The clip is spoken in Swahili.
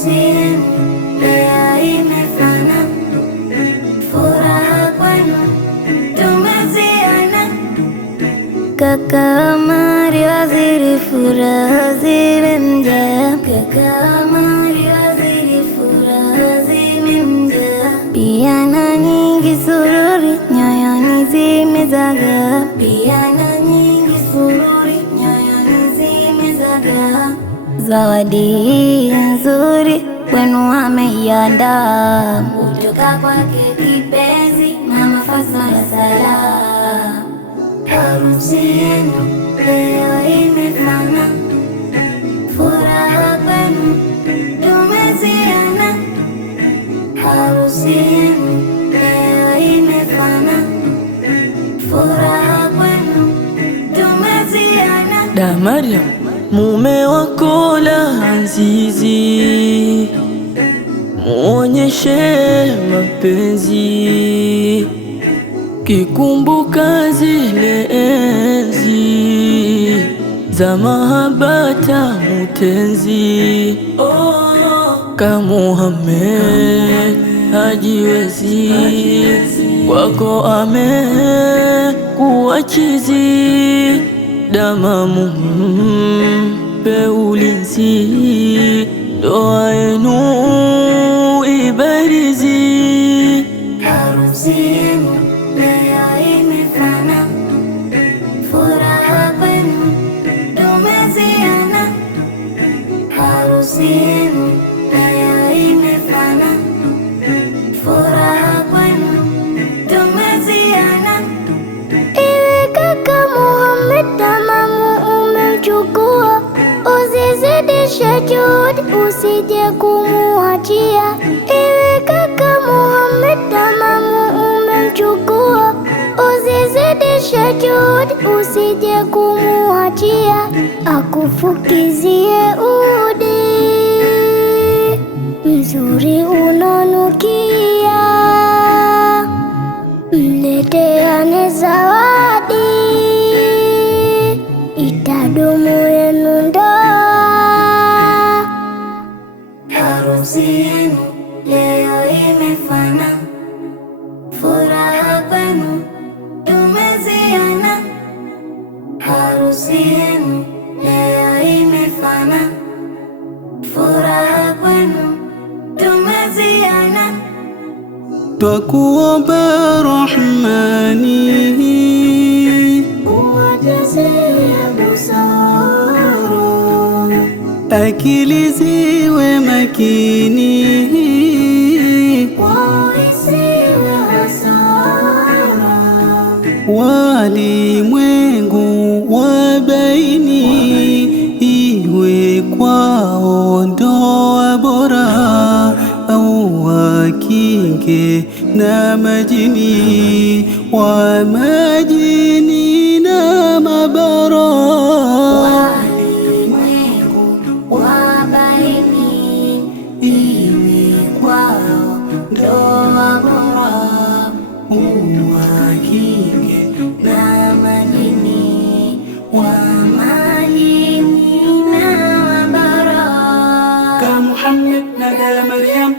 Harusi yenu leo imefana, furaha kwenu tumeziona. Kaka Omari waziri, furaha zimemjaa. Kaka Omari waziri, furaha zimemjaa. Pia na nyingi sururi nyoyoni zimezagaa. Pia na nyingi sururi nyoyoni zimezagaa. Zawadi nzuri kwenu ameiandaa, kutoka kwake kipenzi Mama Fatma Salam. Harusi yenu leo imefana, furaha kwenu tumeziona. Harusi yenu leo imefana, furaha kwenu tumeziona. Da Mariam, mume wako Azizi, muonyeshe mapenzi, kikumbuka zile enzi za mahaba tamu tenzi. Ka Muhammad hajiwezi, kwako amekuwa chizi. Damamu mpe ulinzi, ndoa yenu ibarizi. Harusi yenu leo imefana, furaha kwenu tumeziona. Harusi yenu leo imefana, furaha kwenu tumeziona. Ewe kaka Muhammad, tamamu umemchukua, usizidishe juhudi usije kumuachia. Ewe kaka Muhammad, tamamu umemchukua, usizidishe juhudi usije kumuachia. Akufukizie udi mzuri unanukia, mleteane zawadi, itadumu yenu ndoa. Harusi yenu leo imefana, furaha kwenu tumeziona. Harusi yenu leo imefana, furaha kwenu tumeziona. Twakuomba Rahmani uwajazie busara, akili ziwe makini, isiwe hasara. walimwengu wabaini, iwe kwao ndoa bora, au wakinge na majini, wa majini na mabara. Walimwengu wabaini, iwe kwao ndoa bora, Wakinge na majini, wa majini na mabara. Ka Muhammad na Da Mariam.